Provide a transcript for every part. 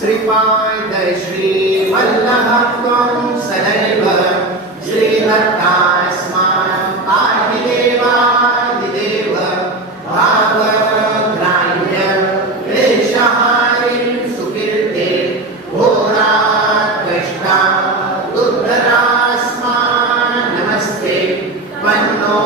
श्रीपादश्रीवल्लभत्वं सदैव श्रीदत्ताय स्मारं पाहिदेवादिदेव भावग्राह्य क्लेशहारिं सुकीर्ते घोराद्वष्टा दुर्धरास्मा नमस्ते वन्नो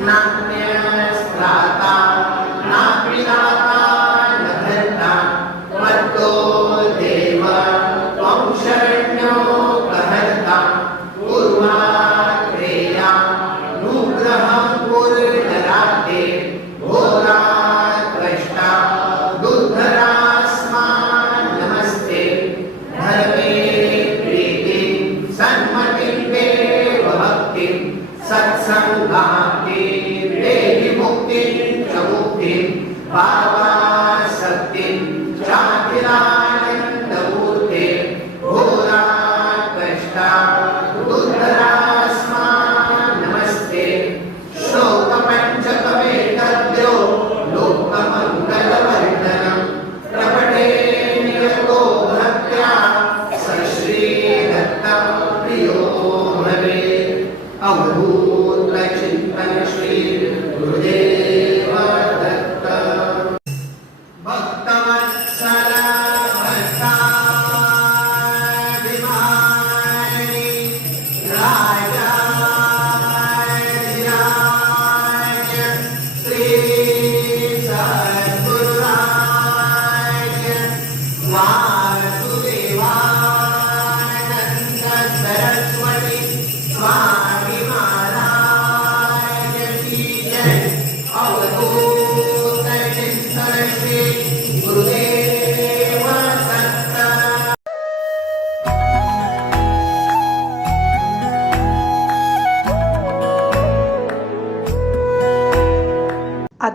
not married. पावासक्तिं चाखिलानन्दमूर्ते नमस्ते श्लोकपञ्चकवेतव्यो लोकमङ्गलवर्धनम् प्रपटे नियतो